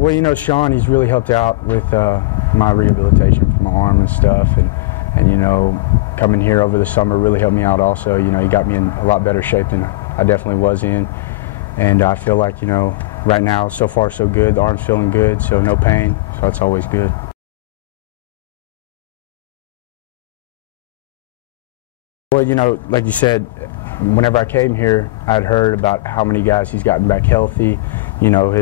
Well, you know, Sean, he's really helped out with my rehabilitation for my arm and stuff, and you know, coming here over the summer really helped me out also. You know, he got me in a lot better shape than I definitely was in, and I feel like, you know, right now so far so good. The arm's feeling good, so no pain, so that's always good. Well, you know, like you said, whenever I came here, I'd heard about how many guys he's gotten back healthy. You know,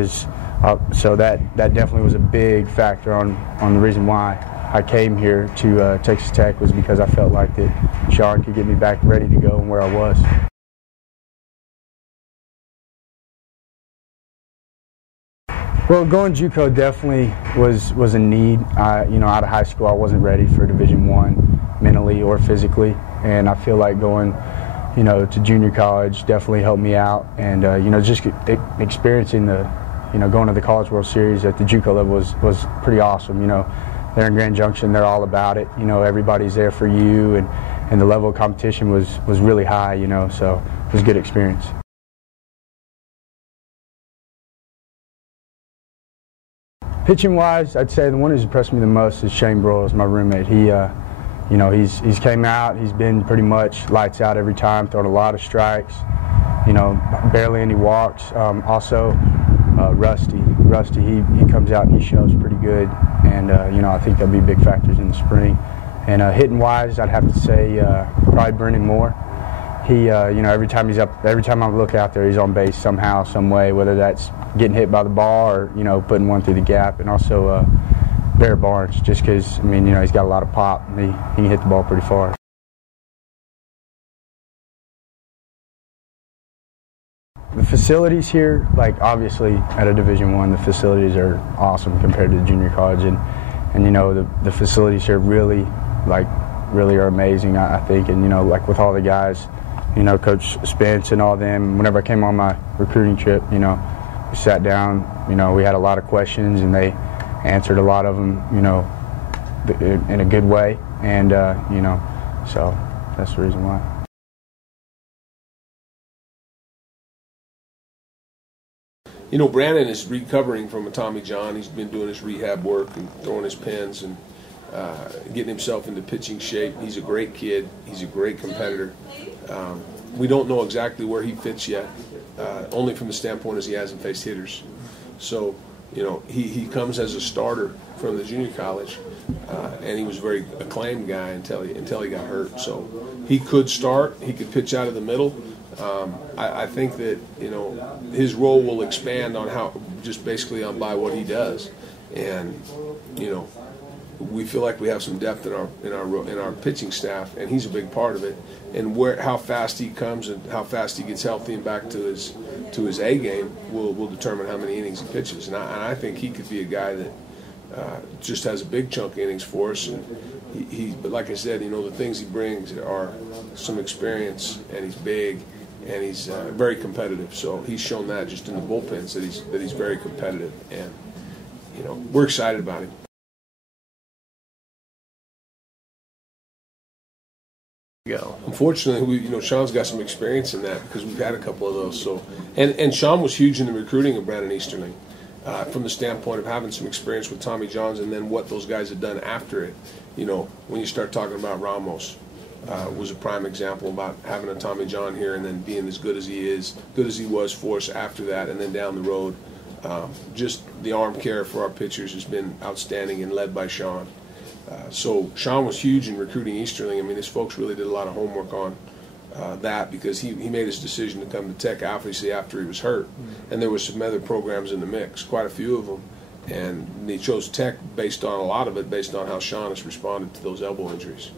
so that definitely was a big factor on the reason why I came here to Texas Tech, was because I felt like that Sean could get me back ready to go and where I was. Well, going JUCO definitely was a need. You know, out of high school, I wasn't ready for Division I mentally or physically, and I feel like going, you know, to junior college definitely helped me out. And you know, just experiencing going to the College World Series at the JUCO level was pretty awesome. You know, there in Grand Junction, they're all about it. You know, everybody's there for you, and the level of competition was really high. You know, so it was a good experience. Pitching wise, I'd say the one who's impressed me the most is Shane Broyles, my roommate. He, you know, he's came out. He's been pretty much lights out every time, throwing a lot of strikes. You know, barely any walks. Also, Rusty, he comes out and he shows pretty good, and you know, I think they'll be big factors in the spring. And hitting wise, I'd have to say probably Brannon Moore. He, you know, every time I look out there, he's on base somehow, some way, whether that's getting hit by the ball or, you know, putting one through the gap. And also Bear Barnes, just because, I mean, you know, he's got a lot of pop and he can hit the ball pretty far. The facilities here, like obviously at a Division I, the facilities are awesome compared to junior college, and you know, the facilities here really are amazing, I think. And you know, like with all the guys, you know, Coach Spence and all them, whenever I came on my recruiting trip, you know, we sat down, you know, we had a lot of questions and they answered a lot of them, you know, in a good way, and you know, so that's the reason why. You know, Brannon is recovering from a Tommy John. He's been doing his rehab work and throwing his pins and getting himself into pitching shape. He's a great kid. He's a great competitor. We don't know exactly where he fits yet, only from the standpoint as he hasn't faced hitters. So, you know, he comes as a starter from the junior college, and he was a very acclaimed guy until he got hurt. So he could start. He could pitch out of the middle. I think that, you know, his role will expand on just basically by what he does, and you know, we feel like we have some depth in our pitching staff, and he's a big part of it. And how fast he comes and how fast he gets healthy and back to his A game will determine how many innings he pitches. And I think he could be a guy that just has a big chunk of innings for us. And but like I said, you know, the things he brings are some experience, and he's big, and he's very competitive. So he's shown that just in the bullpens that he's very competitive, and you know, we're excited about him. Unfortunately, you know, Sean's got some experience in that because we've had a couple of those. So, and Sean was huge in the recruiting of Brannon Easterling, from the standpoint of having some experience with Tommy Johns, and then what those guys had done after it. You know, when you start talking about Ramos, was a prime example about having a Tommy John here and then being as good as he was for us after that, and then down the road, just the arm care for our pitchers has been outstanding and led by Sean. So Sean was huge in recruiting Easterling. I mean, his folks really did a lot of homework on that, because he made his decision to come to Tech obviously after he was hurt, and there was some other programs in the mix, quite a few of them, and he chose Tech based on a lot of it, based on how Sean has responded to those elbow injuries.